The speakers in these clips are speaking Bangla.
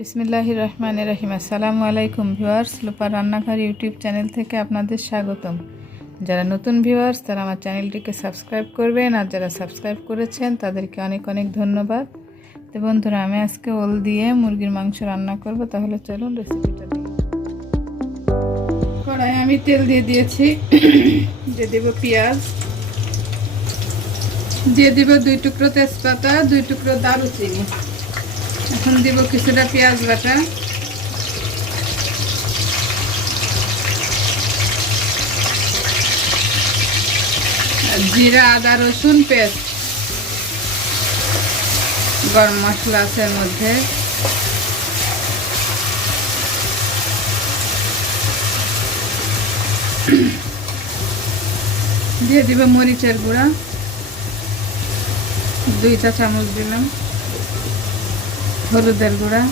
বিসমিল্লাহির রহমানির রহিম। আসসালামু আলাইকুম ভিউয়ার্স, লোপা রান্নাঘর ইউটিউব চ্যানেল থেকে আপনাদের স্বাগতম। যারা নতুন ভিউয়ার্স তারা আমার চ্যানেলটিকে সাবস্ক্রাইব করবেন, আর যারা সাবস্ক্রাইব করেছেন তাদেরকে অনেক অনেক ধন্যবাদ। তো বন্ধুরা, আমি আজকে ওল দিয়ে মুরগির মাংস রান্না করব। তাহলে চলুন রেসিপিটা দিই। কড়াইয়ে আমি তেল দিয়ে দিয়েছি। দিয়ে দেব পেঁয়াজ, দিয়ে দিব 2 টুকরো তেজপাতা, 2 টুকরো দারুচিনি। এখন দিব কিছুটা পেঁয়াজ বাটা, জিরা আদা রসুন পেস্ট, গরম মশলা আছে এর মধ্যে, দিয়ে দিব মরিচের গুঁড়া 2 চা চামচ দিলাম, হলুদের গুঁড়া,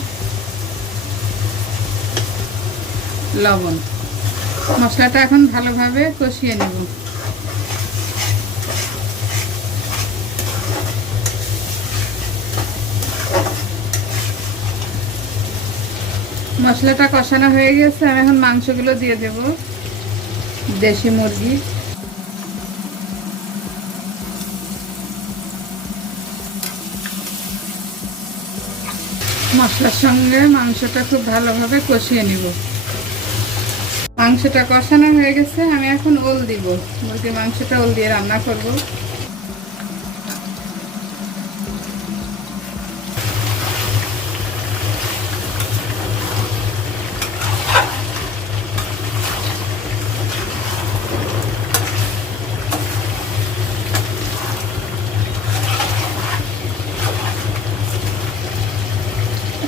লবণ। মশলাটা এখন ভালোভাবে কষিয়ে নেব। মশলাটা কষানো হয়ে গেছে, আমি এখন মাংসগুলো দিয়ে দেব। দেশি মুরগি, মশলার সঙ্গে মাংসটা খুব ভালোভাবে কষিয়ে নিব। মাংসটা কষানো হয়ে গেছে, আমি এখন ওল দিব। মুরগির মাংসটা ওল দিয়ে রান্না করব।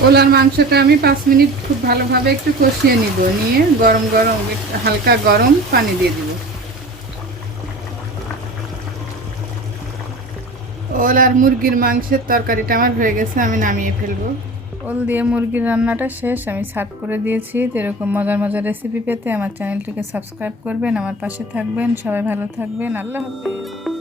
ওলার মাংসটা আমি 5 মিনিট খুব ভালোভাবে একটু কষিয়ে নিব। নিয়ে গরম গরম হালকা গরম পানি দিয়ে দিব। ওল আর মুরগির মাংসের তরকারিটা আমার হয়ে গেছে, আমি নামিয়ে ফেলবো। ওল দিয়ে মুরগির রান্নাটা শেষ, আমি সার্ভ করে দিয়েছি। এরকম মজার মজার রেসিপি পেতে আমার চ্যানেলটিকে সাবস্ক্রাইব করবেন, আমার পাশে থাকবেন। সবাই ভালো থাকবেন। আল্লাহ হাফেজ।